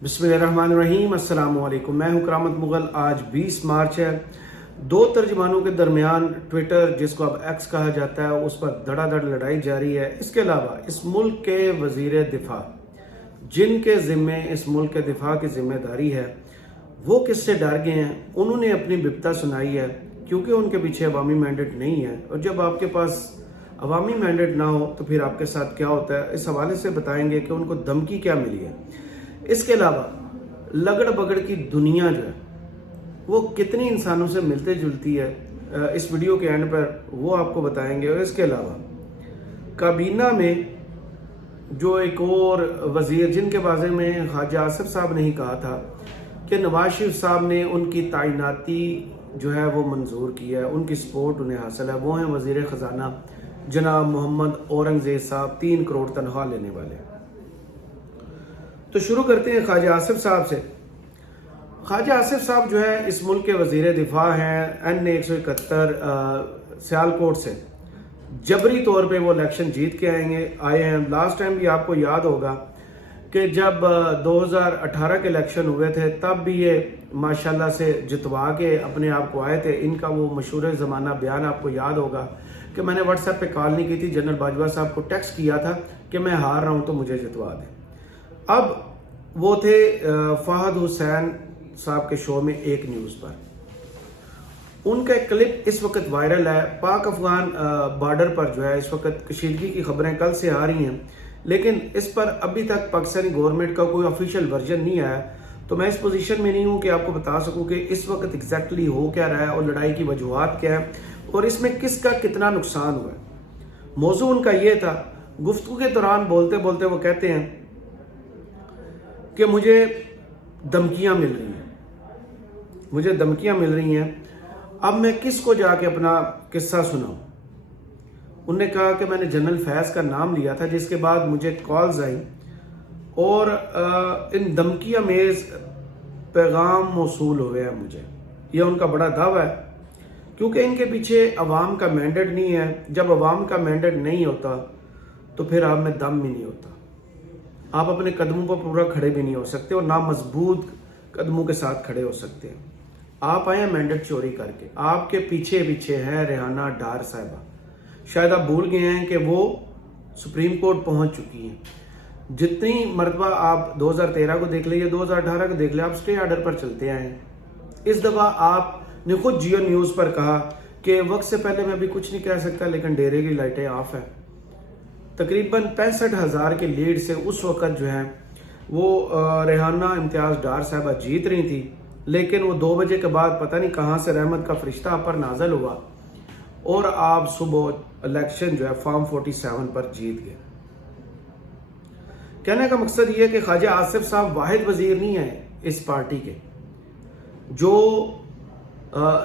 बिस्मिल्लाहिर्रहमानिर्रहीम। अस्सलाम वालेकुम। मैं हूं करामत मुगल। आज 20 मार्च है। दो तर्जमानों के दरमियान ट्विटर, जिसको अब एक्स कहा जाता है, उस पर धड़ाधड़ लड़ाई जारी है। इसके अलावा इस मुल्क के वजीर दिफा, जिनके ज़िम्मे इस मुल्क के दिफा की जिम्मेदारी है, वो किससे डर गए हैं। उन्होंने अपनी बिपता सुनाई है क्योंकि उनके पीछे अवामी मैंडेट नहीं है, और जब आपके पास अवामी मैंडेट ना हो तो फिर आपके साथ क्या होता है, इस हवाले से बताएंगे कि उनको धमकी क्या मिली है। इसके अलावा लगड़ बगड़ की दुनिया जो है वो कितनी इंसानों से मिलते जुलती है, इस वीडियो के एंड पर वो आपको बताएंगे। और इसके अलावा काबीना में जो एक और वजीर, जिनके बारे में ख्वाजा आसिफ साहब ने ही कहा था कि नवाज शरीफ साहब ने उनकी तैनाती जो है वो मंजूर की है, उनकी सपोर्ट उन्हें हासिल है, वो हैं वजीर ख़जाना जनाब मोहम्मद औरंगज़ेब साहब, 3 करोड़ तनख्वाह लेने वाले। तो शुरू करते हैं ख्वाजा आसिफ साहब से। ख्वाजा आसिफ साहब जो है इस मुल्क के वजीर दिफा हैं। NA 171 सियालकोट से जबरी तौर पे वो इलेक्शन जीत के आए हैं। लास्ट टाइम भी आपको याद होगा कि जब 2018 के इलेक्शन हुए थे, तब भी ये माशाल्लाह से जितवा के अपने आप को आए थे। इनका वो मशहूर ज़माना बयान आपको याद होगा कि मैंने व्हाट्सएप पे कॉल नहीं की थी, जनरल बाजवा साहब को टेक्स्ट किया था कि मैं हार रहा हूँ तो मुझे जितवा दें। अब वो थे फहद हुसैन साहब के शो में एक न्यूज़ पर। उनका एक क्लिप इस वक्त वायरल है। पाक अफगान बॉर्डर पर जो है इस वक्त कशीदगी की खबरें कल से आ रही हैं, लेकिन इस पर अभी तक पाकिस्तानी गवर्नमेंट का कोई ऑफिशियल वर्जन नहीं आया। तो मैं इस पोजीशन में नहीं हूं कि आपको बता सकूं कि इस वक्त एग्जैक्टली हो क्या रहा है और लड़ाई की वजूहात क्या है और इसमें किसका कितना नुकसान हुआ है। मौजू उनका ये था। गुफ्तगू के दौरान बोलते बोलते वो कहते हैं कि मुझे धमकियां मिल रही हैं, मुझे धमकियां मिल रही हैं, अब मैं किसको जाके अपना किस्सा सुनाऊं। उनने कहा कि मैंने जनरल फैज का नाम लिया था, जिसके बाद मुझे कॉल्स आई और इन धमकियां मेज पैगाम मौसूल हुए हैं मुझे। यह उनका बड़ा दावा है क्योंकि इनके पीछे अवाम का मैंडेट नहीं है। जब अवाम का मैंडेट नहीं होता तो फिर आप में दम भी नहीं होता, आप अपने कदमों पर पूरा खड़े भी नहीं हो सकते और ना मजबूत कदमों के साथ खड़े हो सकते हैं। आप आए हैं मैंडेट चोरी करके। आपके पीछे पीछे है रेहाना डार साहिबा। शायद आप भूल गए हैं कि वो सुप्रीम कोर्ट पहुंच चुकी हैं। जितनी मरतबा आप 2013 को देख लीजिए, 2018 को देख लिया, आप स्टे ऑर्डर पर चलते आए हैं। इस दफा आपने खुद जियो न्यूज पर कहा कि वक्त से पहले मैं भी कुछ नहीं कह सकता, लेकिन डेरे की लाइटें ऑफ है। तकरीबन 65,000 के लीड से उस वक्त जो है वो रेहाना इम्तियाज डार साहबा जीत रही थी, लेकिन वो 2 बजे के बाद पता नहीं कहां से रहमत का फरिश्ता आप पर नाजल हुआ और आप सुबह इलेक्शन जो है फॉर्म 47 पर जीत गए। कहने का मकसद ये है कि ख्वाजा आसिफ साहब वाहिद वजीर नहीं है इस पार्टी के जो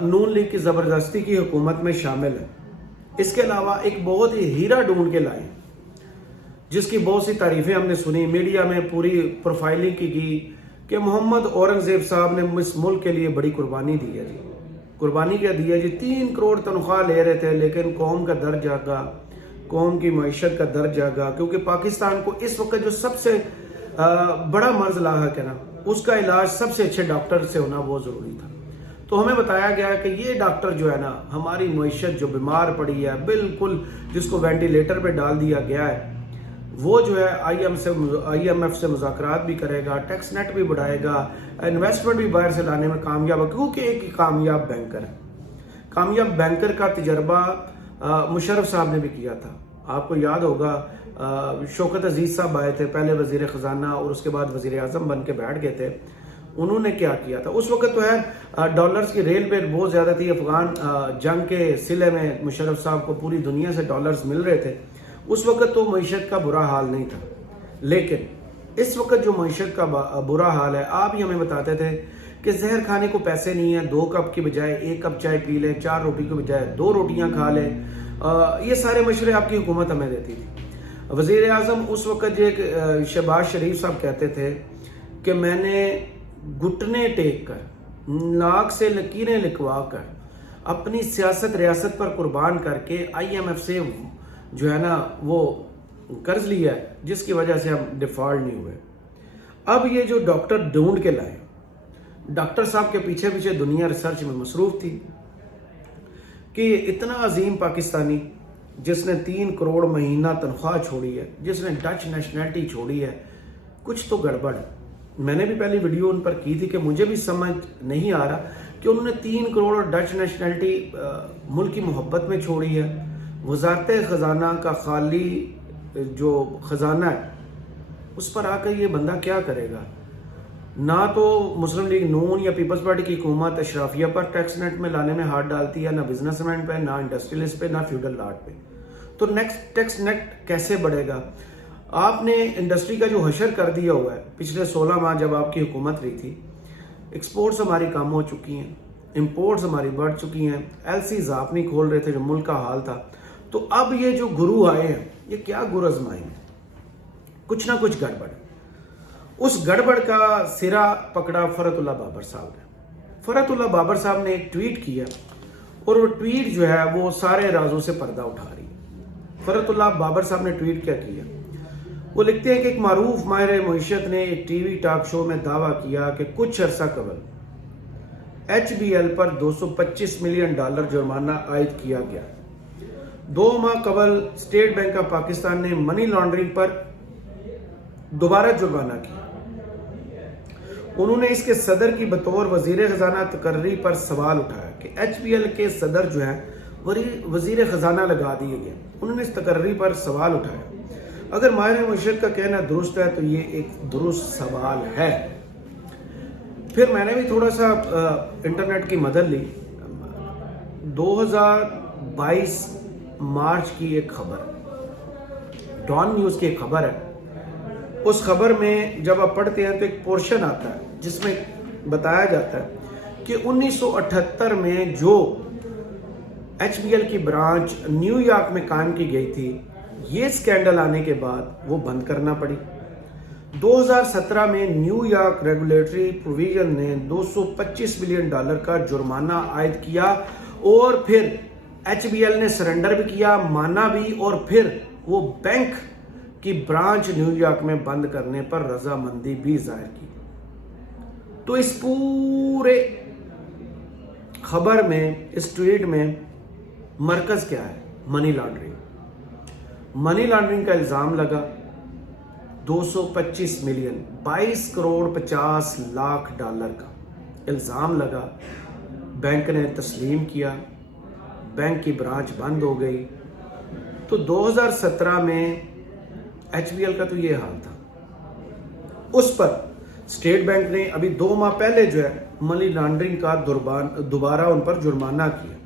नून लीग की जबरदस्ती की हुकूमत में शामिल है। इसके अलावा एक बहुत ही हीरा ढूंढ के लाए, जिसकी बहुत सी तारीफें हमने सुनी, मीडिया में पूरी प्रोफाइलिंग की गई कि मोहम्मद औरंगजेब साहब ने इस मुल्क के लिए बड़ी कुर्बानी दी है जी। कुर्बानी क्या दी है जी? 3 करोड़ तनख्वाह ले रहे थे, लेकिन कौम का दर्द जागा, कौम की मईशत का दर्द जागा, क्योंकि पाकिस्तान को इस वक्त जो सबसे बड़ा मर्ज लाहक है ना, उसका इलाज सबसे अच्छे डॉक्टर से होना बहुत ज़रूरी था। तो हमें बताया गया कि ये डॉक्टर जो है ना, हमारी मईशत जो बीमार पड़ी है बिल्कुल, जिसको वेंटिलेटर पे डाल दिया गया है, वो जो है IMF से मुज़ाकरात भी करेगा, टैक्स नेट भी बढ़ाएगा, इन्वेस्टमेंट भी बाहर से लाने में कामयाब है, क्योंकि एक कामयाब बैंकर है। कामयाब बैंकर का तजर्बा मुशर्रफ साहब ने भी किया था। आपको याद होगा शौकत अजीज साहब आए थे, पहले वजीर ख़जाना और उसके बाद वजीर आज़म बन के बैठ गए थे। उन्होंने क्या किया था उस वक्त? तो है डॉलर्स की रेल पे बहुत ज़्यादा थी। अफगान जंग के सिले में मुशर्रफ साहब को पूरी दुनिया से डॉलर्स मिल रहे थे। उस वक्त तो मईशत का बुरा हाल नहीं था, लेकिन इस वक्त जो मईशत का बुरा हाल है, आप ही हमें बताते थे कि जहर खाने को पैसे नहीं है, 2 कप की बजाय 1 कप चाय पी ले, 4 रोटी की बजाय 2 रोटियां खा ले। ये सारे मशवरे आपकी हुकूमत हमें देती थी। वजीर आज़म उस वक्त एक शहबाज शरीफ साहब कहते थे कि मैंने घुटने टेक कर, नाक से लकीरें लिखवा कर, अपनी सियासत रियासत पर कुर्बान करके IMF से जो है ना वो कर्ज लिया है, जिसकी वजह से हम डिफॉल्ट नहीं हुए। अब ये जो डॉक्टर ढूंढ के लाए, डॉक्टर साहब के पीछे पीछे दुनिया रिसर्च में मसरूफ थी कि ये इतना अजीम पाकिस्तानी जिसने 3 करोड़ महीना तनख्वाह छोड़ी है, जिसने डच नेशनैलिटी छोड़ी है, कुछ तो गड़बड़ है। मैंने भी पहली वीडियो उन पर की थी कि मुझे भी समझ नहीं आ रहा कि उन्होंने 3 करोड़ डच नेशनैलिटी मुल्क की मोहब्बत में छोड़ी है। वजारत ख़जाना का खाली जो ख़जाना है उस पर आकर ये बंदा क्या करेगा। ना तो मुस्लिम लीग नून या पीपल्स पार्टी की हुकूमत अशराफिया पर टैक्स नेट में लाने में हाथ डालती है, ना बिजनेसमैन पे, ना इंडस्ट्रियलिस्ट पे, ना फ्यूडल लॉर्ड पे। तो नेक्स्ट टैक्स नेट कैसे बढ़ेगा? आपने इंडस्ट्री का जो हशर कर दिया हुआ है पिछले 16 माह जब आपकी हुकूमत रही थी। एक्सपोर्ट्स हमारी कम हो चुकी हैं, इंपोर्ट्स हमारी बढ़ चुकी हैं, एलसीज आप नहीं खोल रहे थे जो मुल्क का हाल था। तो अब ये जो गुरु आए हैं ये क्या गुर आजमाएंगे? कुछ ना कुछ गड़बड़। उस गड़बड़ का सिरा पकड़ा फरतुल्लाह बाबर साहब ने। फरतुल्लाह बाबर साहब ने एक ट्वीट किया और वो ट्वीट जो है वो सारे राजों से पर्दा उठा रही है। फरतुल्लाह बाबर साहब ने ट्वीट क्या किया? वो लिखते हैं कि एक मारूफ माहिर मईशत ने एक टीवी टॉक शो में दावा किया कि कुछ अरसा कबल HBL पर $225 मिलियन जुर्माना आयद किया गया। 2 माह कबल स्टेट बैंक ऑफ पाकिस्तान ने मनी लॉन्ड्रिंग पर दोबारा जुर्माना किया। उन्होंने इसके सदर की बतौर वजीर खजाना तकर्री पर सवाल उठाया कि HBL के सदर जो है वजीर खजाना लगा दिए गए। उन्होंने इस तकर्री पर सवाल उठाया। अगर माहिर मईशत का कहना दुरुस्त है तो ये एक दुरुस्त सवाल है। फिर मैंने भी थोड़ा सा इंटरनेट की मदद ली। 2022 मार्च की एक खबर, डॉन न्यूज़ की एक खबर है। उस खबर में जब आप पढ़ते हैं तो एक पोर्शन आता है जिसमें बताया जाता है कि 1978 में जो HBL की ब्रांच न्यूयॉर्क में कायम की गई थी, ये स्कैंडल आने के बाद वो बंद करना पड़ी। 2017 में न्यूयॉर्क रेगुलेटरी प्रोविजन ने $225 मिलियन का जुर्माना आयद किया और फिर HBL ने सरेंडर भी किया, माना भी, और फिर वो बैंक की ब्रांच न्यूयॉर्क में बंद करने पर रजामंदी भी जाहिर की। तो इस पूरे खबर में, इस ट्वीट में मरकज क्या है? Money laundering. मनी लॉन्ड्रिंग का इल्जाम लगा। 225 मिलियन, 22 करोड़ 50 लाख डॉलर का इल्जाम लगा। बैंक ने तस्लीम किया, बैंक की ब्रांच बंद हो गई। तो 2017 में HBL का तो ये हाल था। उस पर स्टेट बैंक ने अभी 2 माह पहले जो है मनी लॉन्ड्रिंग का दोबारा उन पर जुर्माना किया।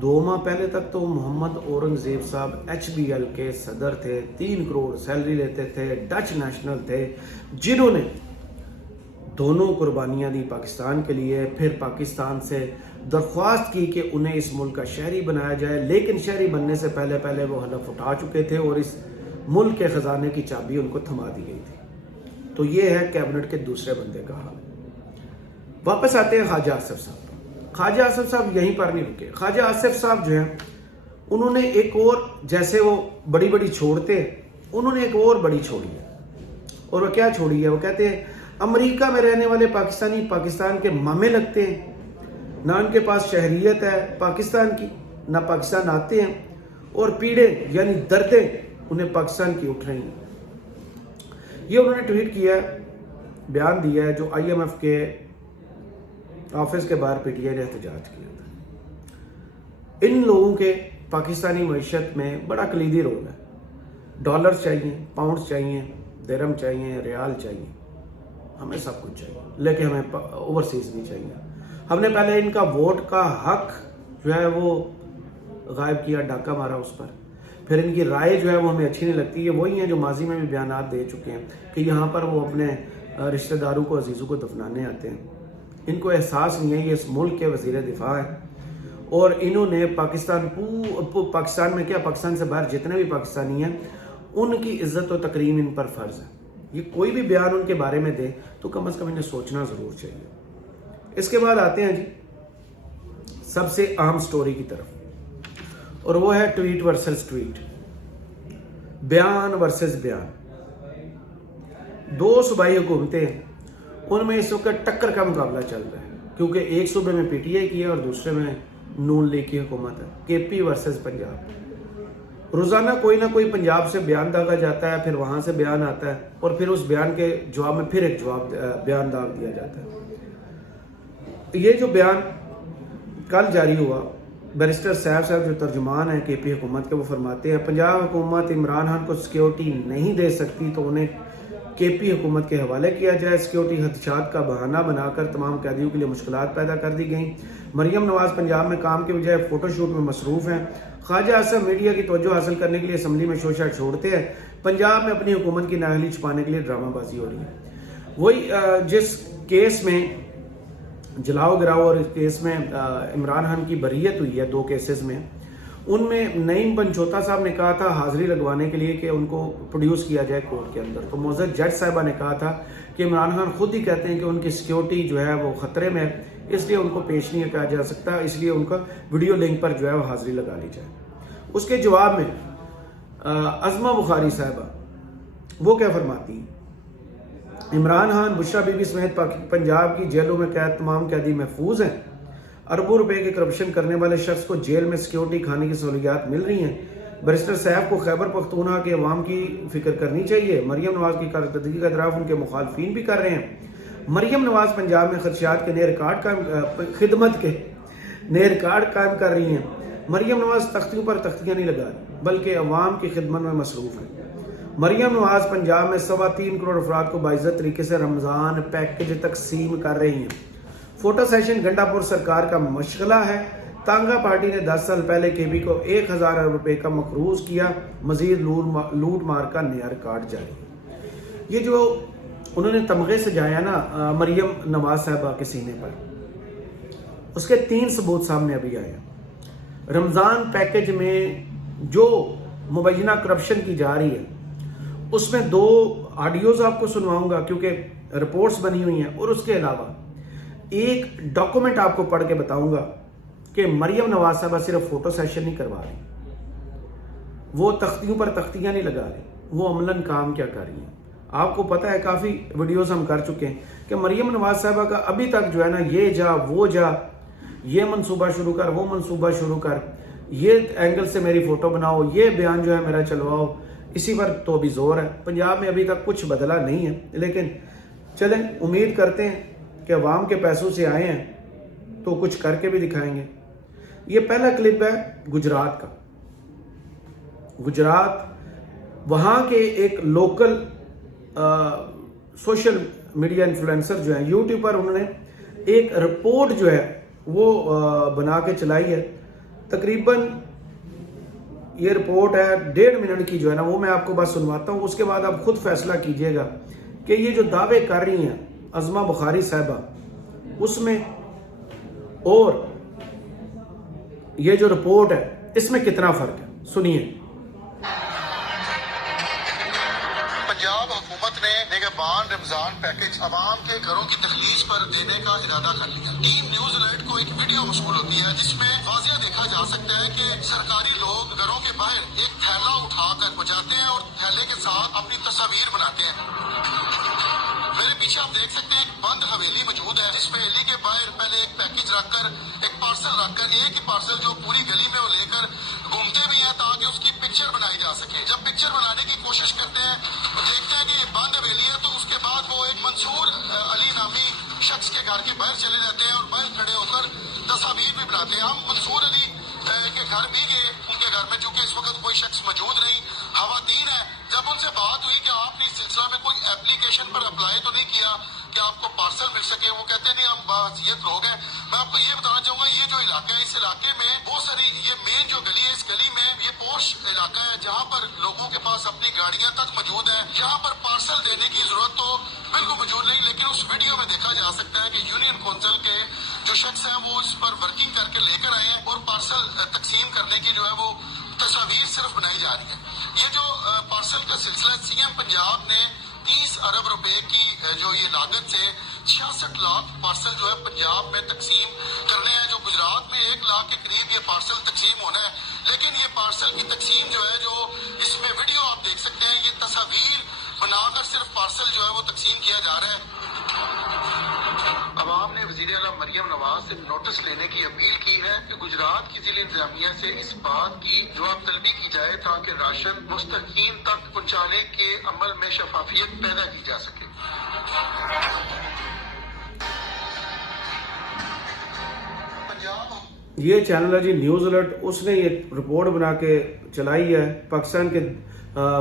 2 माह पहले तक तो मोहम्मद औरंगजेब साहब HBL के सदर थे, 3 करोड़ सैलरी लेते थे, डच नेशनल थे, जिन्होंने दोनों कुर्बानियां दी पाकिस्तान के लिए। फिर पाकिस्तान से दरख्वास्त की कि उन्हें इस मुल्क का शहरी बनाया जाए, लेकिन शहरी बनने से पहले पहले वो हलफ उठा चुके थे और इस मुल्क के खजाने की चाबी उनको थमा दी गई थी। तो ये है कैबिनेट के दूसरे बंदे का हाल। वापस आते हैं ख्वाजा आसिफ साहब। ख्वाजा आसिफ साहब यहीं पर नहीं रुके। ख्वाजा आसिफ साहब जो हैं उन्होंने एक और, जैसे वो बड़ी बड़ी छोड़ते हैं, उन्होंने एक और बड़ी छोड़ी है। और वो क्या छोड़ी है? वो कहते हैं अमेरिका में रहने वाले पाकिस्तानी पाकिस्तान के मामे लगते हैं, ना उनके पास शहरियत है पाकिस्तान की, ना पाकिस्तान आते हैं, और पीड़े यानी दर्दें उन्हें पाकिस्तान की उठ रही हैं। ये उन्होंने ट्वीट किया है, बयान दिया है, जो IMF के ऑफिस के बाहर PTI ने एहतजाज किया था। इन लोगों के पाकिस्तानी मईशत में बड़ा कलीदी रोल है। डॉलर चाहिए, पाउंड चाहिए, दिरहम चाहिए, रियाल चाहिए, हमें सब कुछ चाहिए, लेकिन हमें ओवरसीज नहीं चाहिए। हमने पहले इनका वोट का हक जो है वो गायब किया, डाका मारा उस पर। फिर इनकी राय जो है वो हमें अच्छी नहीं लगती। ये वही हैं जो माजी में भी बयान दे चुके हैं कि यहाँ पर वो अपने रिश्तेदारों को, अजीज़ों को दफनाने आते हैं। इनको एहसास नहीं है ये इस मुल्क के वज़ीर दिफा हैं और इन्होंने पाकिस्तान में क्या, पाकिस्तान से बाहर जितने भी पाकिस्तानी हैं उनकी इज्जत और तकरीम इन पर फ़र्ज़ है। ये कोई भी बयान उनके बारे में दे तो कम से कम इन्हें सोचना ज़रूर चाहिए। इसके बाद आते हैं जी सबसे अहम स्टोरी की तरफ, और वो है ट्वीट वर्सेस ट्वीट, बयान वर्सेस बयान। दो सूबाई हुकूमतें हैं, उनमें इस वक्त टक्कर का मुकाबला चल रहा है, क्योंकि एक सूबे में पीटीआई की है और दूसरे में नून लीग की हुकूमत है। KP versus Punjab. रोज़ाना कोई ना कोई पंजाब से बयान दागा जाता है, फिर वहाँ से बयान आता है और फिर उस बयान के जवाब में फिर एक बयान दाग दिया जाता है। ये जो बयान कल जारी हुआ, बैरिस्टर साहब जो तर्जुमान हैं केपी हुकूमत के, वो फरमाते हैं पंजाब हुकूमत इमरान खान को सिक्योरिटी नहीं दे सकती तो उन्हें केपी हुकूमत के हवाले किया जाए। सिक्योरिटी खदशात का बहाना बनाकर तमाम कैदियों के लिए मुश्किलात पैदा कर दी गई। मरियम नवाज पंजाब में काम के बजाय फोटोशूट में मसरूफ हैं। ख्वाजा असम मीडिया की तवज्जो हासिल करने के लिए असम्बली में शोशा छोड़ते हैं। पंजाब में अपनी हुकूमत की नाअहली छुपाने के लिए ड्रामाबाजी हो रही है। वही जिस केस में जलाओ गिराओ और इस केस में इमरान खान की बरीयत हुई है, दो केसेस में, उनमें नईम पंचोता साहब ने कहा था हाजिरी लगवाने के लिए कि उनको प्रोड्यूस किया जाए कोर्ट के अंदर, तो मोअज़्ज़ज़ जज साहिबा ने कहा था कि इमरान खान खुद ही कहते हैं कि उनकी सिक्योरिटी जो है वो ख़तरे में है, इसलिए उनको पेश नहीं किया जा सकता, इसलिए उनका वीडियो लिंक पर जो है वो हाजिरी लगा ली जाए। उसके जवाब में अज़मा बुखारी साहिबा वो क्या फरमाती हैं, इमरान खान, बुशरा बीबी समेत पंजाब की जेलों में कैद तमाम कैदी महफूज हैं। अरबों रुपए के करप्शन करने वाले शख्स को जेल में सिक्योरिटी खाने की सहूलियात मिल रही हैं। बैरिस्टर साहब को खैबर पख्तूनख्वा के अवाम की फिक्र करनी चाहिए। मरियम नवाज की कारकर्दगी का इतराफ़ उनके मुखालफिन भी कर रहे हैं। मरियम नवाज पंजाब में खदशात के नए रिकॉर्ड कायम खिदमत के नए रिकॉर्ड कायम कर रही हैं। मरियम नवाज तख्तियों पर तख्तियाँ नहीं लगा रही बल्कि अवाम की खिदमत में मसरूफ़ है। मरियम नवाज पंजाब में 3.25 करोड़ अफराद को बाइज्जत तरीके से रमज़ान पैकेज तकसीम कर रही हैं। फोटो सेशन गंडापुर सरकार का मशगला है। तांगा पार्टी ने 10 साल पहले केबी को 1000 अरब रुपए का मकरूज किया। मजीद लूट मार का नया रिकॉर्ड जारी। ये जो उन्होंने तमगे सजाया ना मरियम नवाज साहबा के सीने पर, उसके 3 सबूत सामने अभी आए। रमज़ान पैकेज में जो मुबैना करप्शन की जा रही है, उसमें 2 ऑडियोज आपको सुनवाऊंगा क्योंकि रिपोर्ट्स बनी हुई हैं, और उसके अलावा एक डॉक्यूमेंट आपको पढ़ के बताऊंगा कि मरियम नवाज साहबा सिर्फ फोटो सेशन नहीं करवा रही, वो तख्तियों पर तख्तियां नहीं लगा रही, वो अमलन काम क्या कर रही है। आपको पता है, काफ़ी वीडियोस हम कर चुके हैं कि मरियम नवाज साहबा का अभी तक जो है ना, ये जा वो जा, ये मनसूबा शुरू कर, वो मनसूबा शुरू कर, ये एंगल से मेरी फ़ोटो बनाओ, ये बयान जो है मेरा चलवाओ, इसी पर तो अभी जोर है। पंजाब में अभी तक कुछ बदला नहीं है, लेकिन चलें उम्मीद करते हैं कि अवाम के पैसों से आए हैं तो कुछ करके भी दिखाएंगे। ये पहला क्लिप है गुजरात का। गुजरात, वहाँ के एक लोकल सोशल मीडिया इन्फ्लुएंसर जो है, यूट्यूब पर उन्होंने एक रिपोर्ट जो है वो बना के चलाई है। तकरीबन ये रिपोर्ट है 1.5 मिनट की जो है ना, वो मैं आपको बस सुनवाता हूँ, उसके बाद आप खुद फैसला कीजिएगा कि ये जो दावे कर रही हैं अज़मा बुखारी साहिबा, उसमें और ये जो रिपोर्ट है इसमें कितना फर्क है। सुनिए। पंजाब हुकूमत ने निगहबान रमजान पैकेज अवाम के घरों की तखलीस पर देने का इरादा कर लिया। टीम न्यूज अलर्ट को एक वीडियो मशहूर होती है जिसमें वाज़िया देखा जा सकता है कि सरकारी लोग घरों के बाहर एक थैला उठाकर बजाते हैं और थैले के साथ अपनी तस्वीर बनाते हैं। मेरे पीछे आप देख सकते हैं एक बंद हवेली मौजूद है, जिस हवेली के बाहर पहले एक पैकेज रखकर, एक पार्सल रखकर, एक ही पार्सल जो पूरी गली में वो लेकर घूमते भी हैं ताकि उसकी पिक्चर बनाई जा सके। जब पिक्चर बनाने की कोशिश करते हैं तो देखते हैं कि ये बंद हवेली है, तो उसके बाद वो एक मंसूर अली नामी शख्स के घर के बाहर चले जाते हैं और बाहर खड़े होकर तस्वीर भी बनाते हैं। हम मंसूर अली के घर भी गए, उनके घर में चूंकि इस वक्त कोई शख्स मौजूद नहीं, खवातीन है। जब उनसे बात हुई कि आपने इस सिलसिला में कोई एप्लीकेशन पर अप्लाई तो नहीं किया कि आपको पार्सल मिल सके, वो कहते नहीं हम बासियत लोग हैं। मैं आपको ये बताना चाहूंगा, ये जो इलाका है, इस इलाके में बहुत सारी, ये मेन जो गली है, इस गली में ये पोश इलाका है जहाँ पर लोगों के पास अपनी गाड़ियां तक मौजूद है, जहाँ पर पार्सल देने की जरूरत तो बिल्कुल मौजूद नहीं। लेकिन उस वीडियो में देखा जा सकता है कि यूनियन काउंसिल के जो शख्स है वो इस पर वर्किंग करके लेकर आए हैं और पार्सल तकसीम करने की जो है वो तस्वीर सिर्फ बनाई जा रही है। ये जो पार्सल का सिलसिला, सीएम पंजाब ने 30 अरब रुपए की जो ये लागत से 66 लाख पार्सल जो है पंजाब में तकसीम करने हैं, जो गुजरात में 1 लाख के करीब ये पार्सल तकसीम होना है। लेकिन ये पार्सल की तकसीम जो है, जो इसमें वीडियो आप देख सकते हैं, ये तस्वीर बनाकर सिर्फ पार्सल जो है वो तकसीम किया जा रहा है। अवाम ने वज़ीर आला मरियम नवाज से नोटिस लेने की अपील की है कि गुजरात की जिला इंतजामिया से इस बात की जवाब तलबी की जाए ताकि राशन मुस्तकीन तक पहुँचाने के अमल में शफाफियत पैदा की जा सके। ये चैनल है जी न्यूज़ अलर्ट, उसने ये रिपोर्ट बना के चलाई है। पाकिस्तान के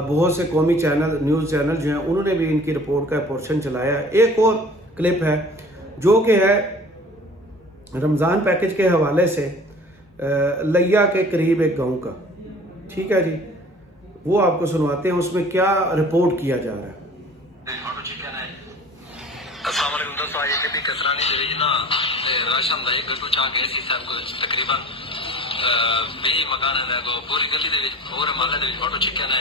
बहुत से कौमी चैनल, न्यूज़ चैनल जो हैं, उन्होंने भी इनकी रिपोर्ट का पोर्शन चलाया है। एक और क्लिप है जो कि है रमज़ान पैकेज के हवाले से लैया के करीब एक गांव का, ठीक है जी, वो आपको सुनवाते हैं उसमें क्या रिपोर्ट किया जा रहा है। राशन ਦਾ ਇੱਕ ਤੋਂ ਚਾ ਕੇ ਸੀ ਸਭ ਕੁਝ ਤਕਰੀਬਨ 20 ਮਕਾਨਾਂ ਦਾ ਕੋ ਪੂਰੀ ਗਲੀ ਦੇ ਵਿੱਚ ਪੂਰੇ ਮਹੱਲੇ ਦੇ ਵਿੱਚ ਫੋਟੋ ਚਿੱਕਿਆ ਨੇ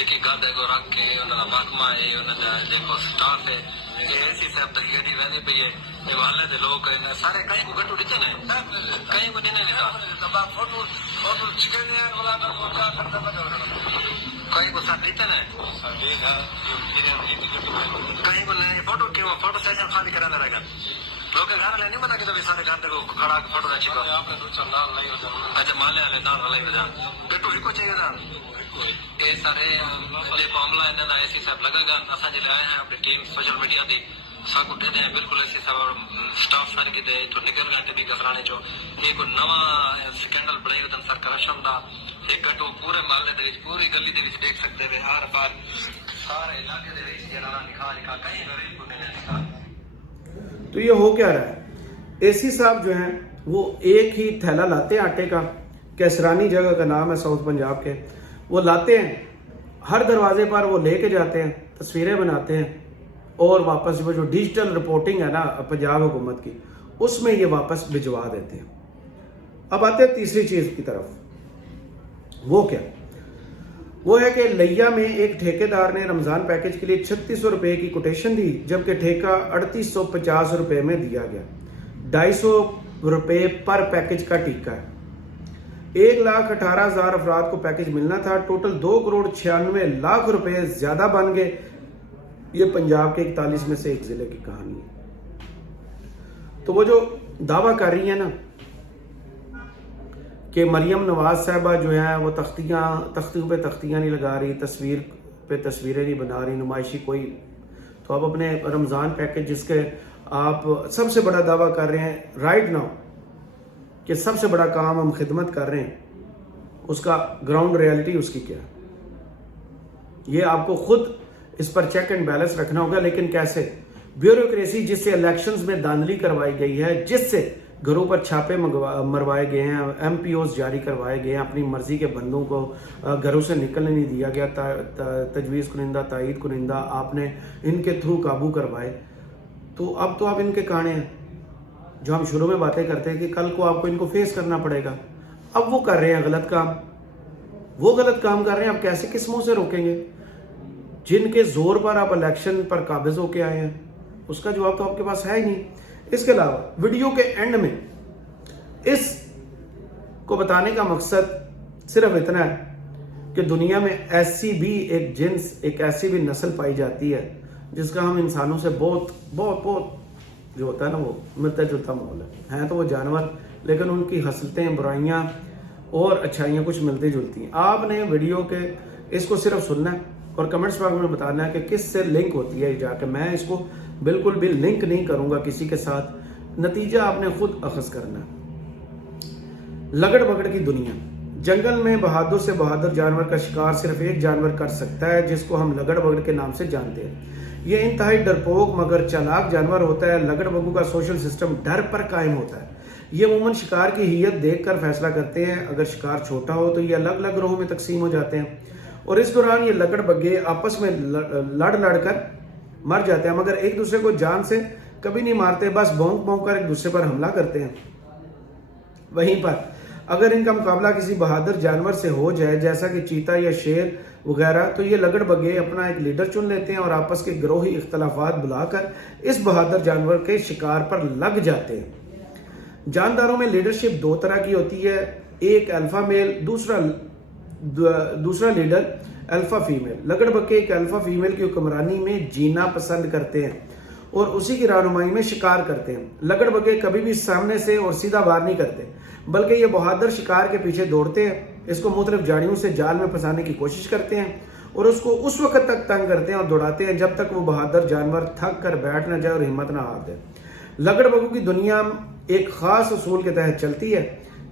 ਇੱਕ ਇੱਕ ਘਰ ਕੋ ਰੱਖ ਕੇ ਉਹਨਾਂ ਦਾ ਮਹਿਕਮਾ ਹੈ, ਉਹਨਾਂ ਦਾ ਦੇਖੋ ਸਟਾਫ ਹੈ, ਇਹ ਐਸੀ ਸਭ ਤੱਕ ਗੱਡੀ ਵੰਦੀ ਪਈ ਹੈ। ਇਹ ਮਹੱਲੇ ਦੇ ਲੋਕ ਨੇ ਸਾਰੇ ਕਈ ਕੋ ਗੱਟੂ ਦਿੱਤੇ ਨੇ, ਕਈ ਕੋ ਨਹੀਂ ਦਿੱਤਾ ਫੋਟੋ ਚਿੱਕੇ ਨੇ ਵਾਲਾ ਦਾ ਕੋਟਾ ਕਰਦਾ ਬਗਾ ਕਈ ਕੋ ਸਾਥ ਦਿੱਤੇ ਨੇ ਕਈ ਕੋ ਲੈ ਫੋਟੋ ਕਿਉਂ ਫੋਟੋ ਸੈਸ਼ਨ ਖਾਲੀ ਕਰਾਂਦਾ रहेगा लोग घर ले नहीं बना के तो सारे घर को खड़ा फोटो चिपका आपने तो चलना नहीं होता। अच्छा माले वाले नाल वाला ही बजा कटो ही को चाहिए था ये सारे ले मामला इन्हें ना ऐसी सब लगेगा असा जे आए हैं अपनी टीम सोशल मीडिया दी सब उठे हैं बिल्कुल ऐसी सब स्टाफ सारे के दे तो निकल गए भी कसराने चो एक नवा स्कैंडल बनाई उधर सर करप्शन दा एक कटो पूरे माले दे पूरी गली दे देख सकते हैं हर बार सारे इलाके दे ये नारा लिखा कहीं गरीब को नहीं लिखा। तो ये हो क्या रहा है, एसी साहब जो हैं वो एक ही थैला लाते हैं आटे का, कैसरानी जगह का नाम है साउथ पंजाब के, वो लाते हैं हर दरवाजे पर वो लेके जाते हैं, तस्वीरें बनाते हैं और वापस वो जो डिजिटल रिपोर्टिंग है ना पंजाब हुकूमत की उसमें ये वापस भिजवा देते हैं। अब आते हैं तीसरी चीज़ की तरफ, वो क्या, वो है कि लैया में एक ठेकेदार ने रमज़ान पैकेज के लिए 3600 रुपये की कोटेशन दी, जबकि ठेका 3850 रुपये में दिया गया। 250 रुपये पर पैकेज का टीका है। 1,18,000 अफराद को पैकेज मिलना था, टोटल 2,96,00,000 रुपये ज़्यादा बन गए। ये पंजाब के 41 में से एक ज़िले की कहानी है। तो वो जो दावा कर रही है ना कि मरियम नवाज साहबा जो है वो तख्तियों पे तख्तियाँ नहीं लगा रही, तस्वीर पे तस्वीरें नहीं बना रही, नुमाइशी कोई, तो आप अपने रमज़ान पैकेज जिसके आप सबसे बड़ा दावा कर रहे हैं राइट नाउ कि सबसे बड़ा काम हम खिदमत कर रहे हैं, उसका ग्राउंड रियलिटी उसकी क्या है, ये आपको खुद इस पर चेक एंड बैलेंस रखना होगा। लेकिन कैसे? ब्यूरोक्रेसी जिससे इलेक्शंस में धांधली करवाई गई है, जिससे घरों पर छापे मरवाए गए हैं, MPOs जारी करवाए गए हैं, अपनी मर्जी के बंदों को घरों से निकलने नहीं दिया गया, तजवीज़ कुनिंदा, तायद कुनिंदा आपने इनके थ्रू काबू करवाए। तो अब तो आप इनके काने हैं, जो हम शुरू में बातें करते हैं कि कल को आपको इनको फेस करना पड़ेगा। अब वो कर रहे हैं गलत काम, वो गलत काम कर रहे हैं, आप कैसे किस मुंह से रोकेंगे? जिनके जोर पर आप इलेक्शन पर काबिज होके आए हैं, उसका जवाब तो आपके पास है ही नहीं। इसके अलावा वीडियो के एंड में इस को बताने का मकसद सिर्फ इतना है कि दुनिया में ऐसी भी एक जिन्स, एक ऐसी भी नस्ल पाई जाती है जिसका हम इंसानों से बहुत बहुत बहुत जो होता है ना वो मिलता जुलता माहौल है। हैं तो वो जानवर, लेकिन उनकी हसलतें, बुराइयां और अच्छाइयां कुछ मिलती जुलती हैं। आपने वीडियो के इसको सिर्फ सुनना है और कमेंट्स बॉक्स में बताना है कि किस से लिंक होती है जाके। मैं इसको बिल्कुल भी लिंक नहीं करूंगा किसी के साथ, नतीजा आपने खुद अखज़ करना है। लगड़ बगड़ की दुनिया, जंगल में बहादुर से बहादुर जानवर का शिकार सिर्फ एक जानवर कर सकता है जिसको हम लगड़ बगड़ के नाम से जानते हैं। यह इंतहाई डरपोक मगर चालाक जानवर होता है। लगड़ बगू का सोशल सिस्टम डर पर कायम होता है। ये अमूमन शिकार की हियत देखकर फैसला करते हैं। अगर शिकार छोटा हो तो ये अलग अलग ग्रोह में तकसीम हो जाते हैं और इस दौरान ये लगड़ बग्गे आपस में लड़ कर मर जाते हैं, मगर एक दूसरे को जान से कभी नहीं मारते, बस भौंक भौंक कर एक दूसरे पर हमला करते हैं। वहीं पर अगर इनका मुकाबला किसी बहादुर जानवर से हो जाए जैसा कि चीता या शेर वगैरह, तो ये लगड़ बग्गे अपना एक लीडर चुन लेते हैं और आपस के ग्रोही इख्तलाफात बुलाकर इस बहादुर जानवर के शिकार पर लग जाते हैं। जानदारों में लीडरशिप दो तरह की होती है, एक अल्फा मेल, दूसरा लीडर अल्फा फीमेल। लगड़ बग्गे एक अल्फा फीमेल की हुक्मरानी में जीना पसंद करते हैं और उसी की रहनुमाई में शिकार करते हैं। लगड़ बग्गे कभी भी सामने से और सीधा वार नहीं करते, बल्कि ये बहादुर शिकार के पीछे दौड़ते हैं, इसको मुख्तलिफ झाड़ियों से जाल में फंसाने की कोशिश करते हैं और उसको उस वक्त तक तंग करते हैं और दौड़ाते हैं जब तक वो बहादुर जानवर थक कर बैठ न जाए और हिम्मत न हार दे। लगड़ बग्गों की दुनिया एक खास उसूल के तहत चलती है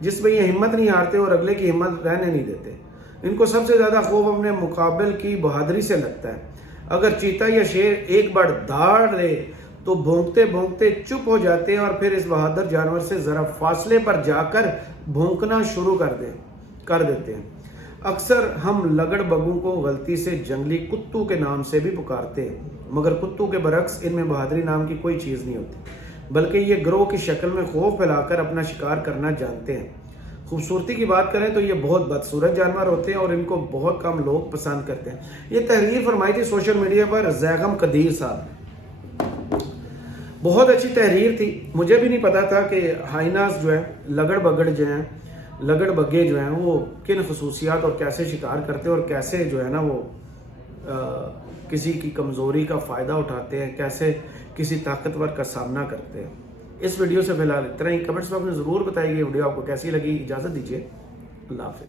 जिसमें ये हिम्मत नहीं हारते और अगले की हिम्मत रहने नहीं देते। इनको सबसे ज्यादा खौफ अपने मुकाबिल की बहादुरी से लगता है। अगर चीता या शेर एक बार दाड़ ले तो भौंकते भौंकते चुप हो जाते हैं और फिर इस बहादुर जानवर से जरा फासले पर जाकर भौंकना शुरू कर देते हैं। अक्सर हम लगड़ बग्गों को गलती से जंगली कुत्तू के नाम से भी पुकारते हैं, मगर कुत्तू के बरक्स इनमें बहादुरी नाम की कोई चीज़ नहीं होती, बल्कि ये गिरोह की शक्ल में खौफ फैलाकर अपना शिकार करना जानते हैं। खूबसूरती की बात करें तो ये बहुत बदसूरत जानवर होते हैं और इनको बहुत कम लोग पसंद करते हैं। ये तहरीर फरमाई थी सोशल मीडिया पर जैगम कदीर साहब ने। बहुत अच्छी तहरीर थी। मुझे भी नहीं पता था कि हाइनास जो है, लगड़ बग्गे जो हैं वो किन खसूसियात और कैसे शिकार करते हैं और कैसे जो है ना वो किसी की कमज़ोरी का फ़ायदा उठाते हैं, कैसे किसी ताकतवर का सामना करते हैं। इस वीडियो से फिलहाल इतना ही। कमेंट्स बॉक्स में ज़रूर बताइए वीडियो आपको कैसी लगी। इजाज़त दीजिए, अल्लाह हाफ़िज़।